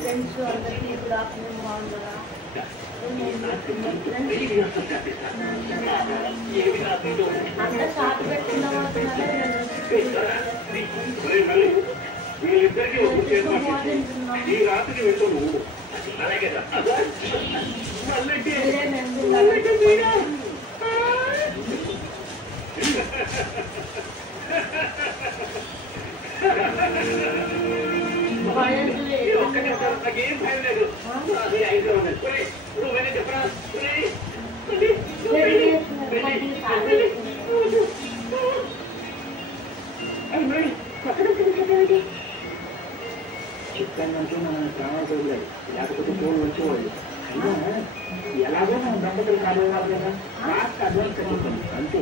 Friends అందరికీ good afternoon. బాగుందా? అంతా షార్ట్ పెట్టుకున్నాం. చెప్పానంటూ మనం ప్రాణాలు చూడలేదు, లేకపోతే పూలు వచ్చేవాళ్ళు. అయినా ఎలాగో మనం దంపతులు కాలేవాలి కదా, లాస్ట్ అడ్వాన్స్ కట్టించాం అంతే.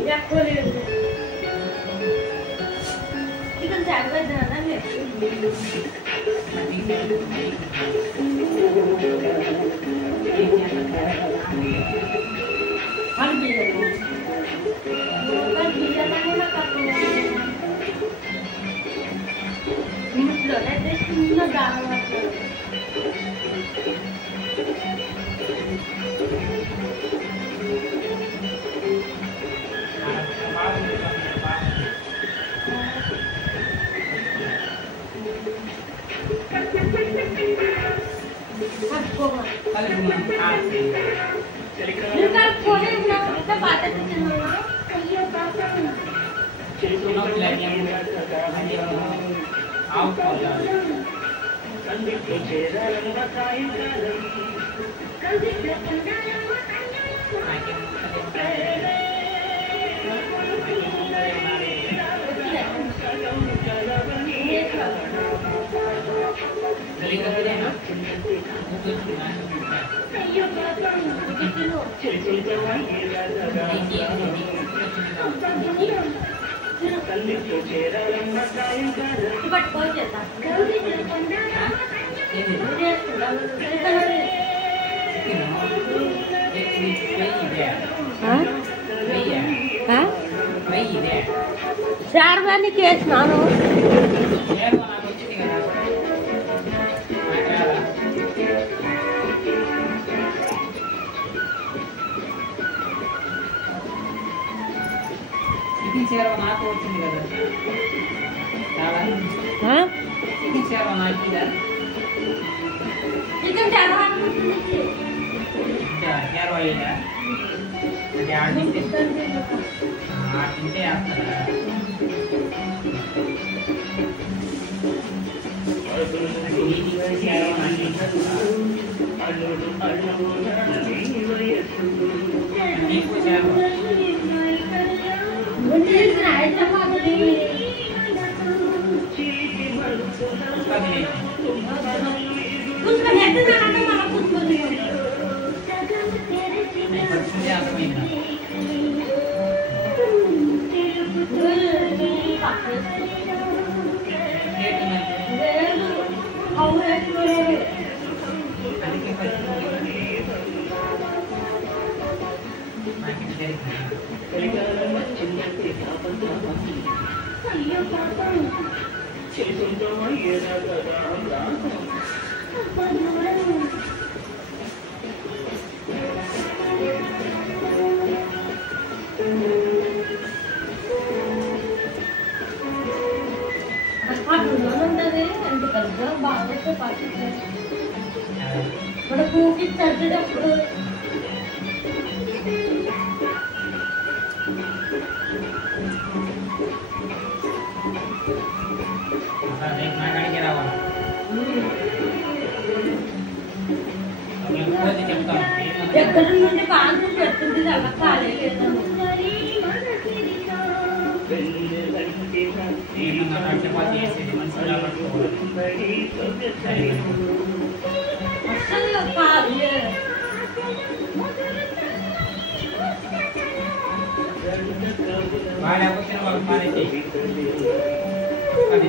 శారదాన్ని చేసినాను. నాకు వచ్చింది కదా, సేవ నాకు తింటే ఎక్కడ నుండి బాగా పెడుతుంది అలా కాలేదు. అసలు కాదు వాడే వచ్చిన వాళ్ళు మానేసి అది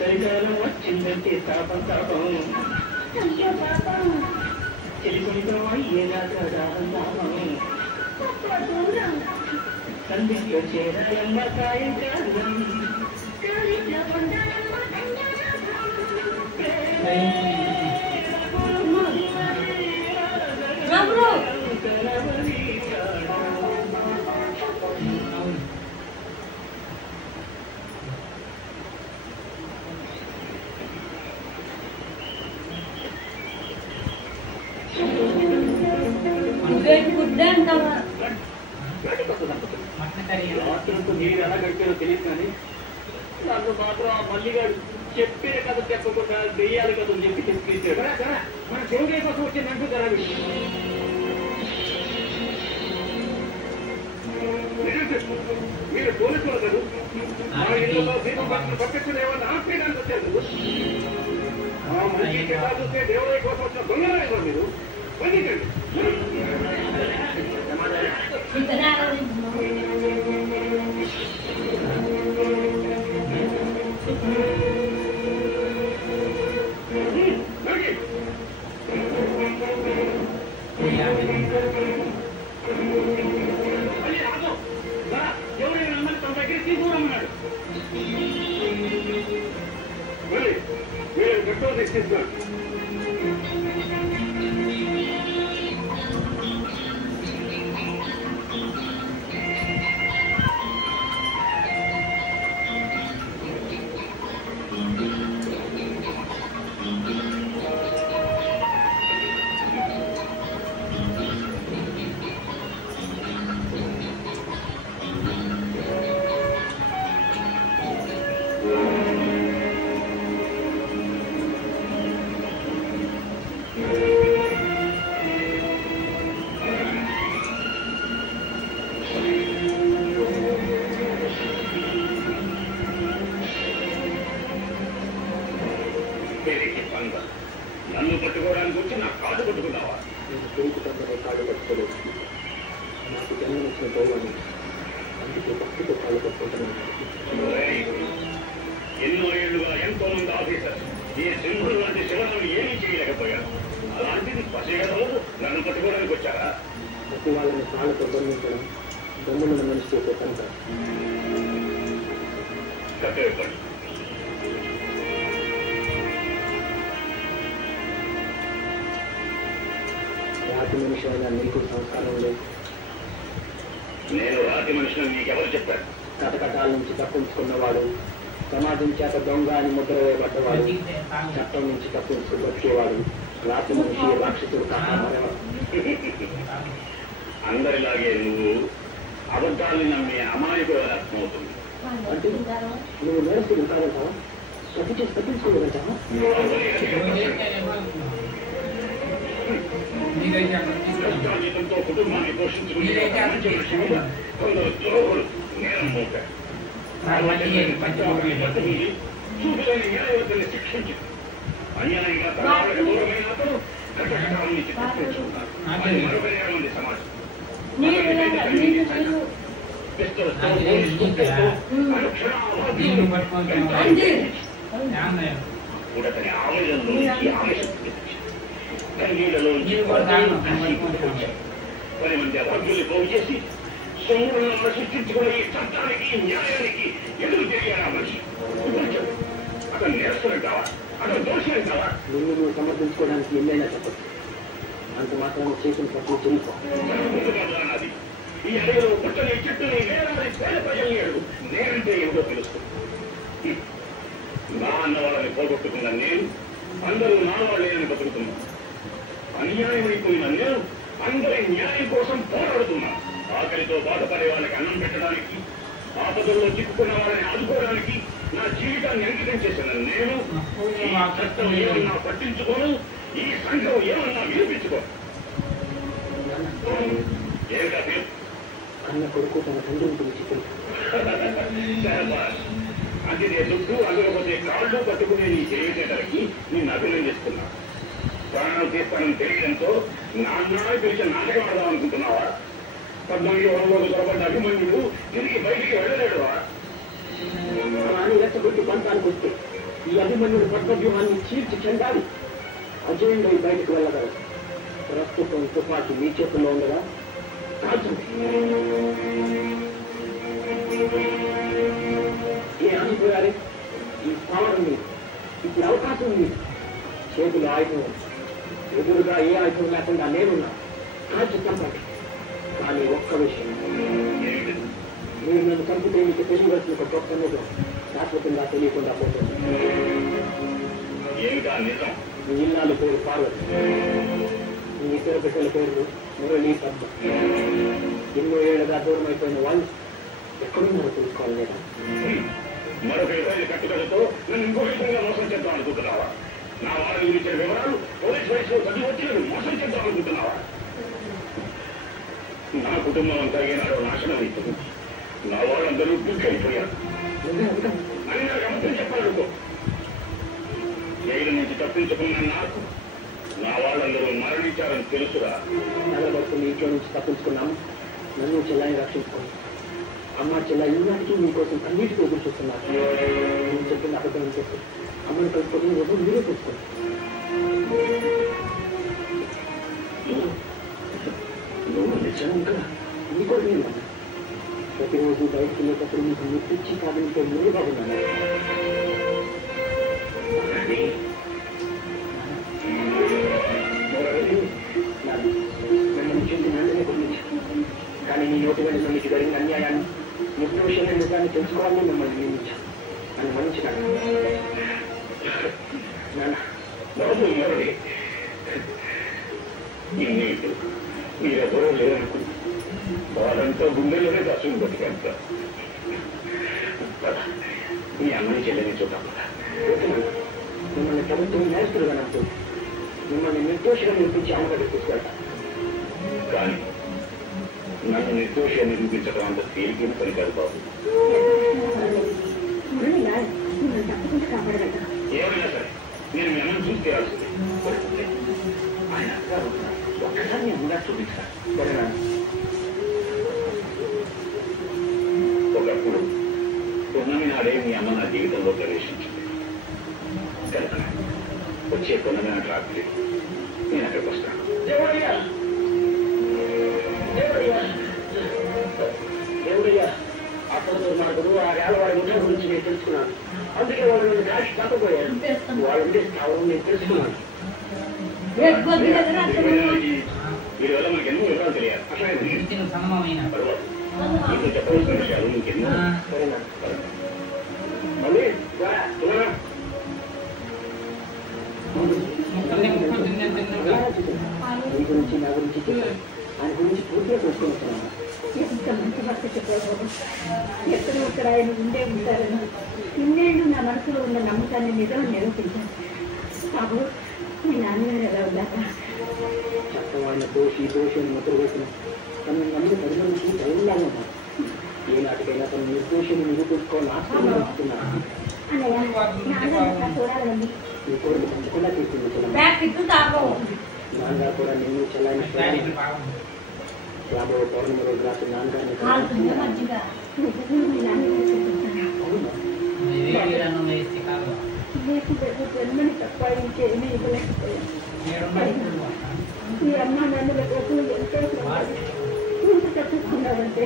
చలికాలం వచ్చిందంటే తాపం తాపం చెలికొనితం అయ్యేదాకా దాపం తాపం సంధిలో చేరాలమ్మ సాయంకాలం గుడ్డ అంటావా మీరు ఎలా గడిపారో తెలియదు కానీ నాకు మాత్రం ఆ మల్లిగాడు చెప్పే కథ చెప్పకుండా దెయ్యాలి కథ చెప్పి తెప్పించాడు మన దేవుడి కోసం వచ్చిందంటూ కదా మీరు పోలీసులు కదా పక్కన ఏమన్నా ఆపేయడానికి వచ్చారు ఆ మనిషి చూస్తే దేవుడి కోసం వచ్చిన దొంగ మీరు ఎవరైనా అమ్మని తన దగ్గర తీసుకురమ్మన్నాడు మీరు గట్టో తెచ్చిస్తున్నాడు నన్ను పట్టుకోవడానికి వచ్చి నా కాళ్ళు పట్టుకున్నావా నేను కొడుకు తప్ప కాళ్ళు పట్టుకోలేదు నాకు జన్మనిచ్చిన గౌరవాన్ని అందుకే భక్తితో కాళ్ళు పట్టుకుంటున్నాను ఎన్నో ఏళ్లుగా ఎంతో మంది ఆఫీసర్స్ ఈ సింహుడు లాంటి శివరాలు ఏమీ చేయలేకపోయారు అలాంటిది పసిగడలో నన్ను పట్టుకోవడానికి వచ్చారా ప్రతి వాళ్ళని కాళ్ళతో బంధించడం దమ్ములను మనిషి చేసే కనుక కట్టేపడి రాతి మనిషి అయినా నీకు సంస్కారం లేదు నేను రాతి మనిషిని నీకెవరు చెప్పారు కటకటాల నుంచి తప్పించుకున్నవాడు సమాజం చేత దొంగ అని ముద్ర వేయబడ్డవాడు చట్టం నుంచి తప్పించుకు బతికేవాడు రాతి మనిషి రాక్షసుడు కాపాడేవాడు అందరిలాగే నువ్వు అబద్ధాన్ని నమ్మే అమాయకుడు అర్థమవుతుంది అంటే నువ్వు నేరస్తుడు కాదంటావా ప్రతి చేసి తప్పించుకోగలుగుతావా జీతంతో కుటుంబాన్ని పోషించుకునే కొందరు ద్రోహులు నేరం మోపారు చూపులేని న్యాయవద్దని శిక్షించారు అన్యాయంగా తరాలకు దూరమైన అతను కటకటాల నుంచి తప్పించుకున్నారు అది మరొక నేరమంది సమాజం ఉడతని ఆవేశంలో నుంచి ఆవేశం కన్నీళ్లలో పది మంది అభ్యుల్ని పోగు చేసి సొమ్ములను సృష్టించుకునే ఈ చట్టానికి న్యాయానికి ఎదురు తెలియాలి ఆ మనిషి అతను నేర్చుకుంటావా అతను దోషింటావా నువ్వు సమర్థించుకోవడానికి ఎన్నైనా చెప్పచ్చు అంత మాత్రం చేసిన తప్పు చెల్లిపోవాలి ఈ అడవిలో పుట్టని చెట్టుని వేలాది పేద ప్రజల్ని అడుగు నేనంటే ఏమిటో తెలుస్తుంది నా అన్న వాళ్ళని పోగొట్టుకున్న నేను అందరూ నా వాళ్ళేనని బతుకుతున్నాను అన్యాయమైపోయిన నేను అందరి న్యాయం కోసం పోరాడుతున్నా ఆకలితో బాధపడే వాళ్ళకి అన్నం పెట్టడానికి ఆపదల్లో చిక్కుకున్న వాళ్ళని ఆదుకోవడానికి నా జీవితాన్ని అంకితం చేసిన నేను ఈ చట్టం ఏమన్నా పట్టించుకోను ఈ సంఘం ఏమన్నా వినిపించుకో ఏమిటా అన్న కొడుకు తన తండ్రిని పిలిచి అంటే నేను దుడ్డు అందులోపోతే కాళ్ళు పట్టుకునే నీ తెలివితేటలకి నిన్ను అభినందిస్తున్నా. ప్రాణాలు తీస్తానని తెలియడంతో నాన్న పిలిచి నాటకం ఆడదాం అనుకుంటున్నావా? 14 రోజులు పొరపడ్డ అభిమన్యుడు తిరిగి బయటికి వెళ్ళలేడువా? అని రెచ్చగొట్టి పంతానికి వస్తే ఈ అభిమన్యుడు పద్మవ్యూహాన్ని చీల్చి చెందాలి. అజయంగా బయటకు వెళ్ళగలరు. ప్రస్తుతం తుపాకీ మీ చేతుల్లో ఉండగా కాల్చండి. ఏ ఆగిపోయారు? ఈ పవర్ ఉంది, ఇప్పుడు అవకాశం ఉంది. చేతులు ఆయుధం, ఎదురుగా ఏ ఆయుధం లేకుండా నేనున్నా. కాల్చి చంపండి. కానీ ఒక్క విషయం, మీరు నన్ను చంపితే మీకు తెలియవలసిన ఒక గొప్ప నిజం శాశ్వతంగా తెలియకుండా పోతుంది. మీ ఇల్లాల పేరు పార్వతి, మీ ఇతర బిడ్డల పేరు మురళీ పద్మ. ఎన్నో ఏళ్ళగా దూరం అయిపోయిన వాళ్ళు ఎక్కడున్నారో తెలుసుకోవాలి లేదా? మరొక ఇతర కట్టుదలతో నన్ను ఇంకో విధంగా మోసం చేద్దాం అనుకుంటున్నావా? నా వాళ్ళ గురించిన వివరాలు పోలీస్ వయసులో చదివి వచ్చి నన్ను మోసం చేద్దాం అనుకుంటున్నావా? నా కుటుంబం అంతా ఏనాడో నాశనం అవుతుంది. నా వాళ్ళందరూ దుఃఖైపోయారు అని నాకు అబద్ధం చెప్పాలనుకో. జైలు నుంచి తప్పించుకున్న నాకు నా వాళ్ళందరూ మరణించారని తెలుసురా. నెలబడుతుంది ఇంట్లో నుంచి తప్పించుకున్నాము. నన్ను చెల్లాన్ని రక్షించుకోండి. అమ్మ చెల్ల ఈనాటికి మీకోసం కన్నీటికి ఎదురు చూస్తున్నారు. నేను చెప్పిన అబద్ధం చెప్పి అమ్మను కలుసుకొని రోజు మీరే చూసుకోండి. నువ్వు నిజంగా నీకో నేను ప్రతిరోజు బయటకు వెళ్ళేటప్పుడు మీకు ముట్టించి కాదంటే మీరు బాగున్నాను. నన్ను చూసి నాన్ననే గుర్తించాను. కానీ నీ నోటి వెంట మీకు జరిగిన అన్యాయాన్ని, నిర్దోషమైన నిజాన్ని తెలుసుకోవాలని మిమ్మల్ని నియమించాను. నన్ను మన్నించినాను. నాన్న ఇన్నేళ్ళు మీరెవరో లేరనుకున్నా. వాళ్ళంతా గుండెలోనే దాచుకుని బతికంత. మీ అమ్మని చెల్లెని చూద్దాం. మిమ్మల్ని ప్రభుత్వం నేర్చులుగా నమ్ముతుంది. మిమ్మల్ని నిర్దోషిగా నిరూపించి అమ్మగడ్డ తీసుకెళ్తా. కానీ నన్ను నిర్దోషిగా నిరూపించడం అంత తేలికైన పని కాదు బాబు. ఏమైనా సరే నేను మీ అమ్మని చూసి తీరాల్సింది. ఆయన ఒక్కసారి నేను ముందా చూపిస్తాను. సరేనా? ఒకప్పుడు పున్నమి నాడే మీ అమ్మ నా జీవితంలో ప్రవేశించింది కనుక వచ్చే పున్నమి నాటి రాత్రి నేను అక్కడికి వస్తాను. దేవుడయ్యా, అప్పుడు దుర్మార్గుడు ఆ వేళ వాడి ముఠా గురించి నేను తెలుసుకున్నాను. అందుకే వాళ్ళు నన్ను కాల్చి తప్పపోయారు. వాళ్ళు ఉండే స్థావరం నేను తెలుసుకున్నాను. వీరి వల్ల మనకి ఎన్నో వివరాలు తెలియాలి. నీకు చెప్పవలసిన విషయాలు నీకెన్నో. సరేనా? మళ్ళీ మీ గురించి నా గురించి ఆయన గురించి పూర్తిగా తెలుసుకుంటున్నాను. ఎంత మంచి భర్త చెప్పారు. ఎక్కడో అక్కడ ఆయన ఉండే ఉంటారని ఇన్నేళ్ళు నా మనసులో ఉన్న నమ్మకాన్ని నిజం నిరూపించాను. బాబు, మీ నాన్నగారు ఎలా ఉన్నారా? చట్టం ఆయన దోషి అని మొదలు వేసిన తను నమ్మిన పరిగణించి ధైర్యంగానే ఉన్నారు. ఏ నాటికైనా తను నిర్దోషిని నిరూపించుకోవాలని ఆశిస్తున్నాను. చూడాలండి. ఈ కోరిక తప్పకుండా తీసుకుంటున్నాను. నాన్నగారు కూడా నిన్ను చెల్లాయిన రాబోయే పౌర్ణమి రోజు రాత్రి నాన్నగారిని జన్మని తప్ప ఇంకేమీ ఇవ్వలేకపోయాను. ఈ అమ్మ నన్నుల కోసం ఎంతో ఇంత తప్పిస్తున్నారంటే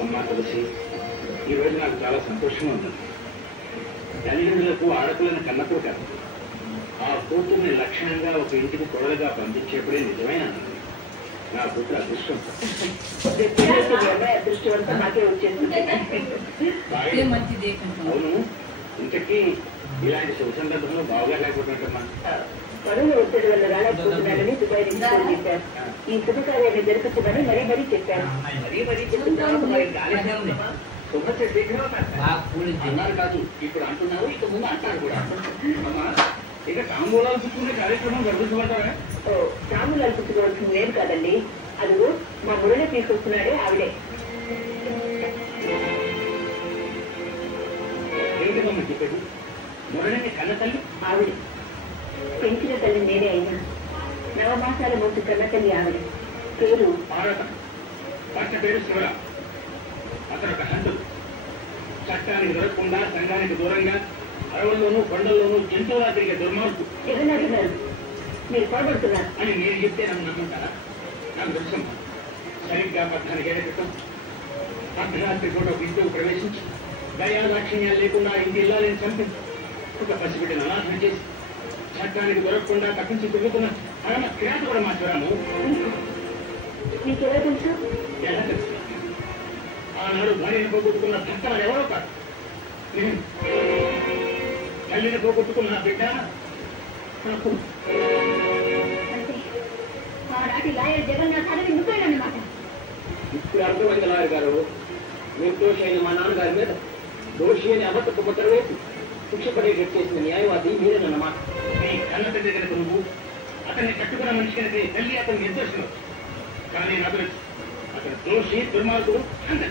అమ్మా తులసి, ఈరోజు నాకు చాలా సంతోషంగా ఉంది. తల్లిదండ్రులకు ఆడపిల్లని కన్నప్పుడు కాదు, ఆ కూతుర్ని లక్ష్యంగా ఒక ఇంటికి కొడలుగా పంపించేప్పుడే నిజమైన ఆనందం. నా కూతురు అదృష్టం. అవును, ఇంతకీ ఇలాంటి శుభ సందర్భంలో బాగా లేకపోతున్నట్టమ్మా. పనులు ఒత్తిడి వల్ల రాలేకపోతున్నానని దుబాయ్ నుంచి ఫోన్ చేశారు. ఈ శుభకార్యాన్ని జరుపుతుందని మరీ మరీ చెప్పారు. అన్నారు కాదు, ఇప్పుడు అంటున్నారు, ఇక ముందు అంటారు కూడా. అమ్మా ఇక తాంబూలాలు పుచ్చుకునే కార్యక్రమం జరుగుతుంటారా? తాంబూలాలు పుచ్చుకోవాల్సింది లేదు కాదండి. అదిగో మా మురళి తీసుకొస్తున్నాడే ఆవిడే. ఏమిటమ్మా చెప్పేది? మురళిని కన్న తల్లి ఆవిడ పెంచిన తల్లి నేనే అయినా నవమాసాల ముందు కన్న తల్లి ఆవిడ. పేరు భారత, భర్త పేరు శివర. అతను ఒక హంతుడు. చట్టానికి దొరకకుండా సంఘానికి దూరంగా అడవుల్లోనూ కొండల్లోనూ జంతువులా తిరిగే దుర్మార్గు. ఎవరంటున్నారు? మీరు పొరపడుతున్నారు అని నేను చెప్తే నన్ను నమ్ముతారా? నాకు తెలుసమ్మా. సరిగ్గా 14 ఏళ్ల క్రితం అర్ధరాత్రి పూట ఒక ఇంటికి ప్రవేశించి దయాదాక్షిణ్యాలు లేకుండా ఇంటి ఇల్లాలని చంపింది. ఒక పసిబిడ్డను అనాథన చేసి చట్టానికి దొరకకుండా తప్పించి తిరుగుతున్న పరమ కిరాత కూడా మా శివరాము. మీకు ఎలా తెలుసు? ఎలా తెలుసు? ఆనాడు భార్యను పోగొట్టుకున్న భర్త ఎవరో కాదు, నేను. తల్లిని పోగొట్టుకున్న బిడ్డ నాకు. అంటే ఆనాటి లాయర్ జగన్నాథానికి నువ్వేనన్నమాట. ఇప్పుడు అర్థమైంది లాయర్ గారు. నిర్దోషి అయిన మా నాన్నగారి మీద దోషి అని అబద్ధపు ముద్ర వేసి శిక్ష పడేటట్టు చేసిన న్యాయవాది మీరేనన్నమాట. నీ కన్న తండ్రి కనుక నువ్వు అతన్ని కట్టుకున్న మనిషి కనుక నీ తల్లి అతను నిర్దోషులు. కానీ నాకు అతను దోషి, దుర్మార్గుడు అంతే.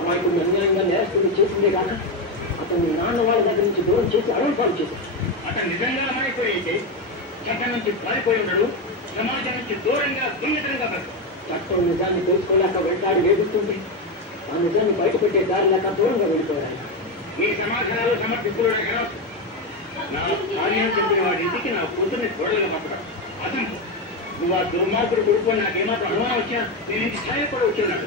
అమాయకుడు అన్యాయంగా నేరస్తుడు చేసిందే కాక అతన్ని నాన్న వాళ్ళ దగ్గర నుంచి దూరం చేసి అడవిపాలు చేశారు. అతను నిజంగా అమాయకుడైతే చట్టం నుంచి పారిపోయి ఉండడు, సమాజం నుంచి దూరంగా దుర్మితంగా పడతాడు. చట్టం నిజాన్ని తెలుసుకోలేక వెంటాడి వేధిస్తుంటే ఆ నిజాన్ని బయటపెట్టే దారి లేక దూరంగా వెళ్ళిపోయారు. నీ సమాధానాలు సమర్పిస్తున్నా కదా. నా భార్యను చెప్పిన వాడి ఇంటికి నా కూతుర్ని చూడలుగా పంపడం అసంభవం. నువ్వు ఆ దుర్మార్గుడు కొడుకు నాకేమాత్రం అనుమానం వచ్చినా నేను ఇంటి ఛాయ కూడా వచ్చున్నాడు.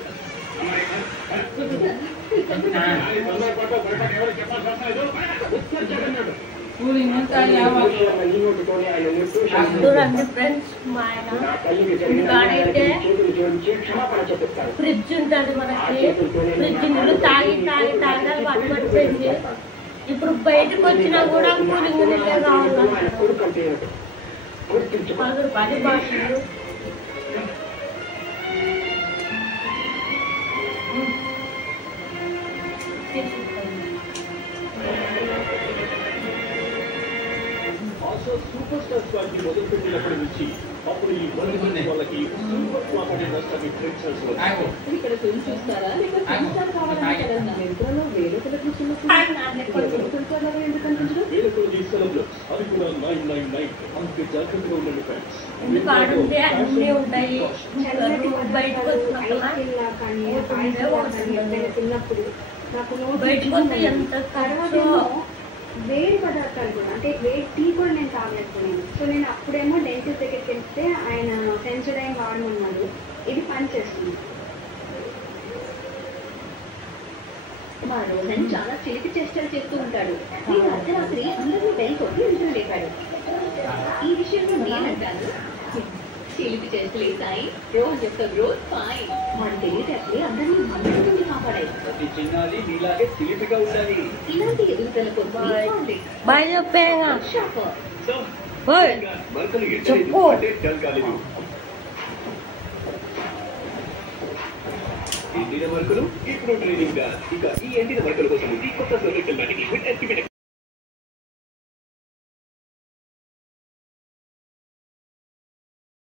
తొందరపాటు పొరపాటు ఎవరు చెప్పాల్సిన అవసరం లేదు. జగన్నాడు కూలింగ్ అంతా యావత్తు ఈ నోటితోనే ఆయన చూడండి ఫ్రెండ్స్, మా ఆయన నా తల్లికి జరిగిన గాడైతే చేతులు జోడించి క్షమాపణ చెప్పిస్తారు. ఫ్రిడ్జ్ ఉంటుంది మనకి. ఫ్రిడ్జ్ నీళ్ళు తాగి తాగి తాగి అలవాటు పడిపోయింది. ఇప్పుడు బయటకు వచ్చినా కూడా కూలింగ్ నీళ్ళే కావాలి. ఆయన కొడుకు అంటే ఏమిటి గుర్తించుకో. 10 భాషలు సూపర్ స్టార్స్ వారికి మొదలుపెట్టినప్పటి నుంచి అప్పుడు ఈ వాళ్ళకి సూపర్ ఫ్లాప్ అనే నష్టాన్ని ప్రేక్షకులు ఇక్కడ ఫిల్మ్ చూస్తారా లేక ఫిల్మ్ స్టార్ కావాలన్నా ఎంతలో వేరే సెలబ్రిటీలు ఎందుకు అనిపించదు? వేరే కొన్ని సెలబ్రిటీస్ అవి కూడా 999 అందుకే జాగ్రత్తగా ఉండండి ఫ్రెండ్స్. ఎందుకు ఆడుంటే అన్నీ ఉంటాయి. బయటకు తిన్నప్పుడు నాకు బయటకు వస్తే ఎంత ఖర్చు. వేడి పదార్థాలు కూడా అంటే వేడి టీ కూడా నేను తాగలేకపోయాను. సో నేను అప్పుడేమో డెంటిస్ట్ దగ్గరికి వెళ్తే ఆయన సెన్సోడైన్ వాడమన్నారు. ఇది పని చేస్తుంది. మా రోజని చాలా చిలిపి చేష్టలు చేస్తూ ఉంటాడు. నేను అర్ధరాత్రి అందరూ బెల్ కొట్టి ఇంట్లో లేపాడు. ఈ విషయంలో నేనంటాను, చిలిపి చేష్టలు సాయి రోజు చెప్తావు రోజు సాయి మన తెలియటట్లే అందరినీ మనసుని కాపాడాయి. ప్రతి చిన్నారి నీలాగే చిలిపిగా ఉండాలి. ఇలాంటి ఎదుగుదల కోసం బాయ్ చెప్పేగా షాపర్ చెప్పు. ఎండిన వర్కులు ఇప్పుడు ట్రైనింగ్ గా ఇక ఈ ఎండిన వర్కుల కోసం ఈ కొత్త సొల్యూషన్